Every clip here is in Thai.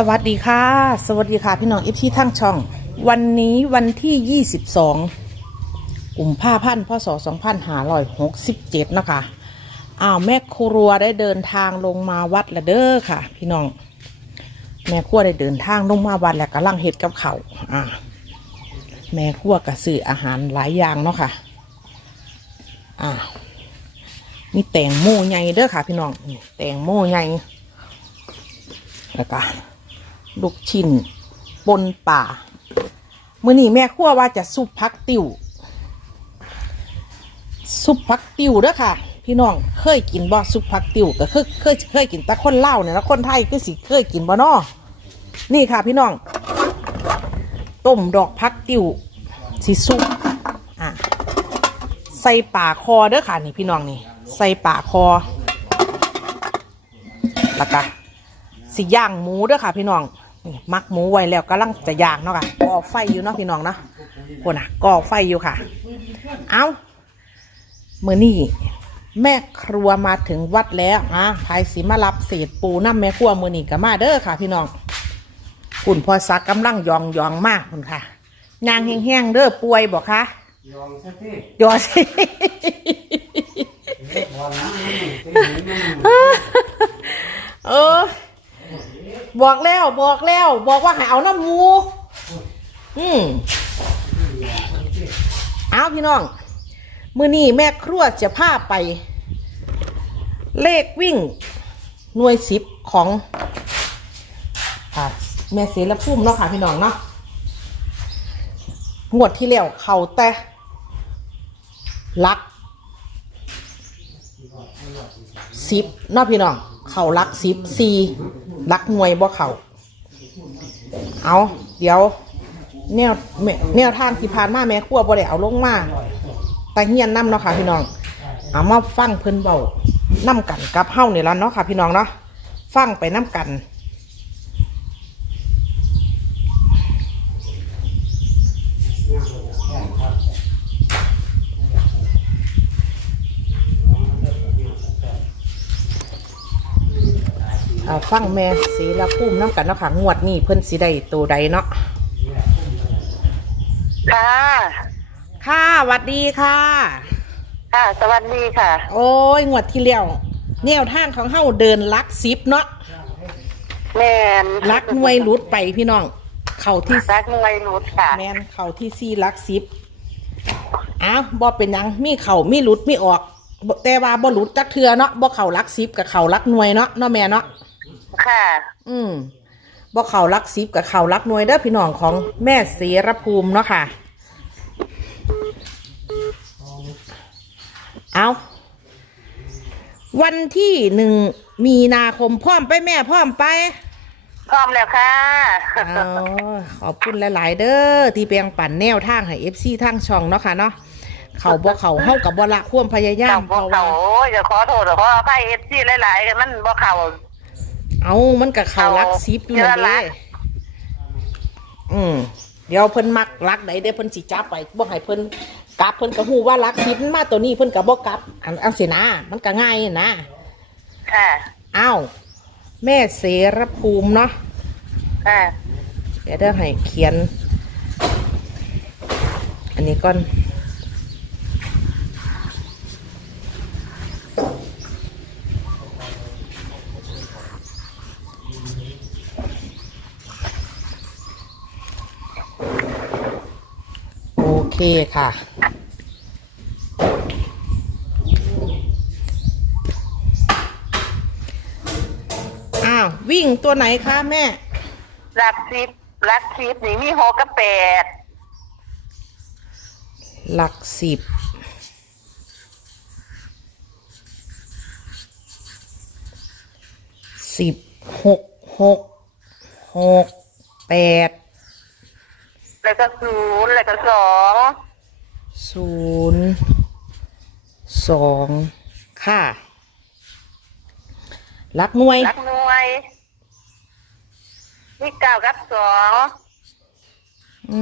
สวัสดีค่ะ สวัสดีค่ะพี่น้องเอฟที่ทั้งช่อง วันนี้วันที่ 22กลุ่มผ้าพันธ์พศ2567 นะคะอ้าวแม่ครัวได้เดินทางลงมาวัดละเด้อค่ะ พี่น้อง แม่ครัวได้เดินทางลงมาวัดแล้วกำลังเฮ็ดกับเขาอ่า แม่ครัวก็ซื้ออาหารหลายอย่างเนาะค่ะ อ่ามีแตงโมใหญ่เด้อค่ะ พี่น้องนี่แตงโมใหญ่แล้วก็ ลูกชิ้นปนป่ามื้อนี้แม่ครัวว่าจะซุปพักติวซุปพักติวเด้อค่ะ พี่น้องเคยกินบ่ซุปพักติวก็เคยเคยเคยกินแต่คนเล่าเนี่ยแล้วคนไทยก็สิเคยกินบ่นอนี่ค่ะ พี่น้องต้มดอกพักติวสิซุปอะใส่ป่าคอเด้อค่ะนี่พี่น้องนี่ ใส่ป่าคอแล้วก็สิย่างหมูเด้อค่ะ พี่น้อง มักหมูไว้แล้วกำลังจะย่างเนาะค่ะก่อไฟอยู่เนาะพี่น้องเนาะคนน่ะก่อไฟอยู่ค่ะ เอาเมื่อนี่แม่ครัวมาถึงวัดแล้วอะภายสีมารับเศษปูน้ำแม่ครัวมือนี่ก็มาเด้อค่ะ พี่น้องคุณพอซักกำลังยองยองมากคุณค่ะยางแห้งๆเด้อป่วยบอกค่ะยองสักทียอสิวันนั้นมันเออ บอกแล้วบอกแล้ว บอกว่าให้เอาน้ำหมู อืมเอาพี่น้อง มือนี้แม่ครัวจะพาไป เลขวิ่ง หน่วยสิบของอแม่เสรพุ่มเนาะค่ะพี่น้องเนาะงวดที่แล้วเขาแต่ลักสิบเนาะพี่น้อง เขาลักสิบสี่ลักหน่วยบ่เขาเอาเดี๋ยว แนวแนวทางที่ผ่านมาแม่ขั้วบ่ได้เอาลงมาแต่เฮียนน้ำเนาะค่ะพี่น้องเอามาฟังเพิ่นเบาน้ำกันกับเฮ้าเนี่ยละเนาะค่ะพี่น้องเนาะฟังไปน้ำกัน ฟังแม่สีละพุ่มน้ำกันเนาะค่ะงวดนี้เพิ่นสีได้ตัวใดเนาะค่ะ ค่ะหวัดดีค่ะ ค่ะ สวัสดีค่ะ โอ้ยงวดที่แล้วแนวทางของเฮาเดินลักซิปเนาะแมนลักหน่วยหลุดไปพี่น้อง เข่าที่รักหน่วยรุดค่ะแมนเข่าที่ซี่ลักซิปอ้าวบ่เป็นหยังมีเข่ามีหลุดมีออกบ่แต่ว่าบ่หลุดจักเทือเนาะบ่เข่าลักซิปกับเข่าลักหน่วยเนาะเนาะแม่เนาะ ค่ะ อืมบ่เข่าลักซิปกับเข่าลักหน่วยเด้อพี่น้องของแม่เสรภูมิเนาะค่ะ เอาวันที่หนึ่งมีนาคมพร้อมไปแม่พร้อมไป พร้อมแล้วค่ะ เอาขอบคุณหลาย ๆ เด้อที่แปลงปั่นแนวทางให้เอฟซีทางช่องเนาะค่ะเนาะเขาบ่เขาเฮากับบ่ละความพยายาเจ้ามเพบ่ราะเขาว่าโอ้ยจะขอโทษขออภัยเอฟซีหลายๆกันมันบ่เขา เอามันกับเขารักซิปอยู่นั่นเดี๋ยวละเด้อืมเดี๋ยวเพิ่นมักรักไหนเด้เพิ่นสิจับไปบ่ให้เพิ่นกลับเพิ่นก็ฮู้ว่ารักซิปมันมาตัวนี้เพิ่นก็บ่กลับ อันอันสินะมันก็ง่ายนะค่ะอ้าวแม่เสรภูมิเนาะค่ะเดี๋ยวเดี๋ยวให้เขียน อันนี้ก่อน เคค่ะ อ้าว วิ่งตัวไหนคะแม่รักซิปรักซิปนี่มีหกกับแปดหลักสิบ สิบหกหกหกแปด แล้วก็ศูนย์แล้วก็สองศูนย์สองค่ะหลักหน่วยรักหน่วยมีเก้ากับสองอื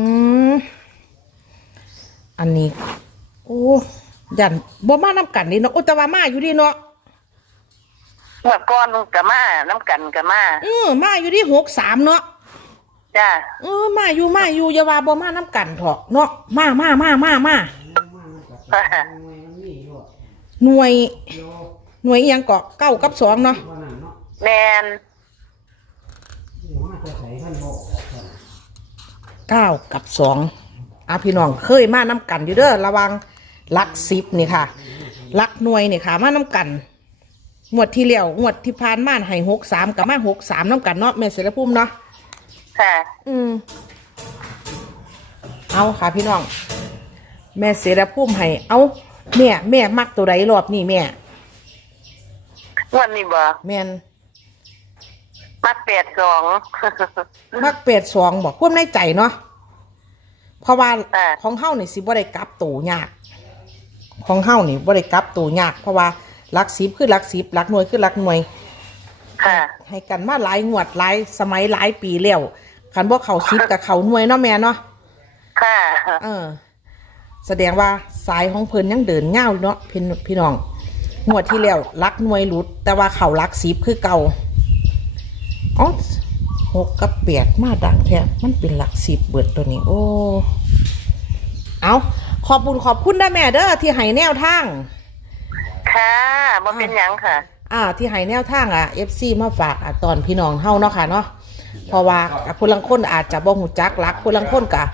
มอันนี้ โอ้ยันบ่มานำกันนี่เนาะโอ้แต่ว่ามาอยู่ดีเนาะเมื่อก่อนกะมาน้ำกันกะมาเออมาอยู่ที่หกสามเนาะ จ้าเออมาอยู่มาอยู่อย่าว่าบ่มาน้ำกันเถอะเนาะมามามามามามันมีอยู่หน่วยโยหน่วยอิหยังเกาะเก้ากับสองเนาะว่านั่นเนาะแมนอยู่มาแต่ใส่ท่านบอกท่านเก้ากับสองอาพี่น้องเคยมาน้ำกันอยู่เด้อระวังหลักสิบนี่ค่ะหลักหน่วยนี่ค่ะ มาน้ำกันงวดที่แล้วงวดที่ผ่านมาให้หกสามกับมาหกสามน้ำกันเนาะแม่เสรภูมิเนาะ ค่ะ อืม เอาค่ะพี่น้อง แม่เสรภูมิให้เอาแม่แม่มักตัวใดรอบนี้แม่งวันนี้บ่แม่นมักแปดสอง มักเป็ดสองบอกควบในใจเนาะเพราะว่าอ่า ของเฮานี่สิบ่ได้กลับตัวยาก ของเฮานี่บ่ได้กลับตัวยาก เพราะว่าหลักสิบคือหลักสิบหลักหน่วยคือหลักหน่วย ค่ะ ให้กันมาหลายงวดหลายสมัยหลายปีแล้ว คันบ่เข้าสิบกับเข้าหน่วยเนาะแม่เนาะค่ะเออ แสดงว่าสายของเพิ่นยังเดินเง่าวอยู่เนาะพี่นพี่น้องงวดที่แล้วหลักหน่วยหลุด แต่ว่าเข้าหลักสิบคือเก่าอ๋อหกกับแปดมาดังแท้มันเป็นหลักสิบเบิดตัวนี้ โอ้ เอาขอบคุณขอบคุณนะแม่เด้อที่ให้แนวทาง ค่ะบ่เป็นหยังค่ะ อ่า ที่ให้แนวทางอะ FC มาฝากอะตอนพี่น้องเฮาเนาะค่ะเนาะ เพราะว่าอะผู้ลังคนอาจจะบ่หูจักหลักผู้ลังคนกะ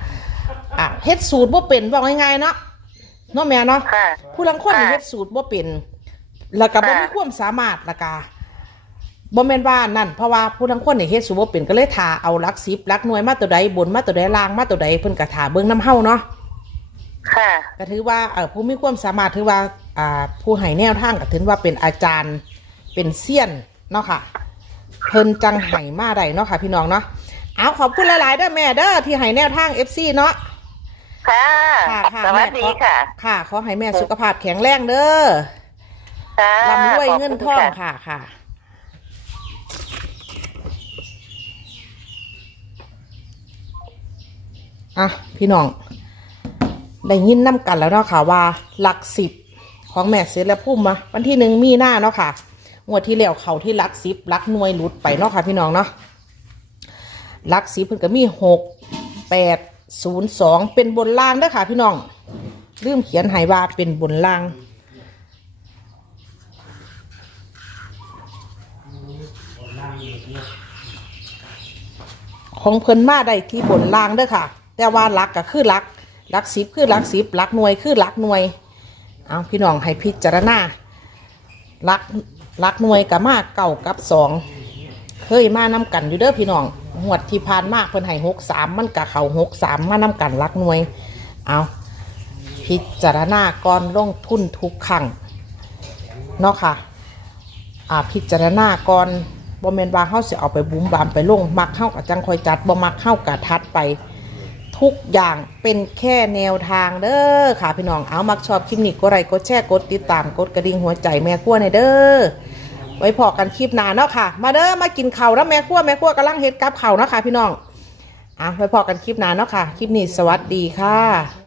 อะเฮ็ดสูตรบ่เป็นบอกง่ายๆเนาะเนาะแม่เนาะค่ะ ผู้ลังคนนี่ค่ะเฮ็ดสูตรบ่เป็นแล้วก็บ่ค่ะมีความสามารถและกะบ่แม่นว่านั่นเพราะว่าผู้ลังคนนี่เฮ็ดสูตรบ่เป็นก็เลยท่าเอาหลัก10หลักหน่วยมาตัวใดบนมาตัวใดล่างมาตัวใดเพิ่นก็ท่าเบิ่งนํเฮาเนาะ ค่ะ ก็ถือว่าเออผู้มีความสามารถถือว่าอ่าผู้ให้แนวทางก็ถือว่าเป็นอาจารย์เป็นเซียนเนาะค่ะ เพิ่นจังไห้มาได้เนาะค่ะ พี่น้องเนาะเอาขอบคุณหลายๆเด้อแม่เด้อที่ให้แนวทาง FC เนาะค่ะค่ะค่ะสวัสดีแม่ขอค่ะ ค่ะขอให้แม่สุขภาพแข็งแรงเด้อค่ะร่ำรวยขบเงินคุณทองค่ะค่ะค่ะอะพี่น้อง ได้ยินน้ำกันแล้วเนาะค่ะว่า หลักสิบของแม่เสร็จแล้วพุ่มมา วันที่หนึ่งมีหน้าเนาะค่ะ งวดที่แล้วเขาที่หลักสิบหลักหน่วยหลุดไปเนาะค่ะพี่น้องเนาะหลักสิบเพิ่นก็มีหกแปดศูนย์สองเป็นบนล่างเด้ค่ะพี่น้องลืมเขียนให้ว่าเป็นบนล่างของเพิ่นมาได้ที่บนล่างเด้อค่ะ แต่ว่าหลักก็คือหลักหลักสิบคือหลักสิบหลักหน่วยคือหลักหน่วย เอาพี่น้องให้พิจารณาลัก ลักหน่วยกับมากเก่ากับสองเคยมานํกันอยู่เด้อพี่น้องหวดที่ผ่านมากเพิ่นให้หกสามมันกับเขาหกสามมานํกันลักหน่วย เอาพิจารณาก่อนลงทุนทุกครั้งเนาะค่ะอ่าพิจารณาก่อนบ่แม่นว่าเฮาสิเอาไปบุ้มบามไปลงมักเฮากับจังคอยจัดบ่มักเฮากะทัดไป ทุกอย่างเป็นแค่แนวทางเด้อค่ะพี่น้องเอามักชอบคลิปนี้ก็ไรกดแชร์กดติดตามกดกระดิ่งหัวใจแม่ขั้วในเด้อไว้พอกันคลิปหน้าเนาะค่ะ มาเด้อมากินข้าวแล้วแม่ขั้วแม่ขั้วกำลังเฮ็ดกับข้าวเนาะค่ะพี่น้องอะไว้พอกันคลิปหน้าเนาะค่ะ คลิปนี้สวัสดีค่ะ